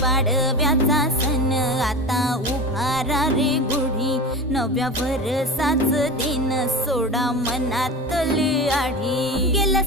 पाडव्याचा सण आता उभारा रे गुढी, नव्या वर्षाच दिन सोडा मनातली आढी. गेलं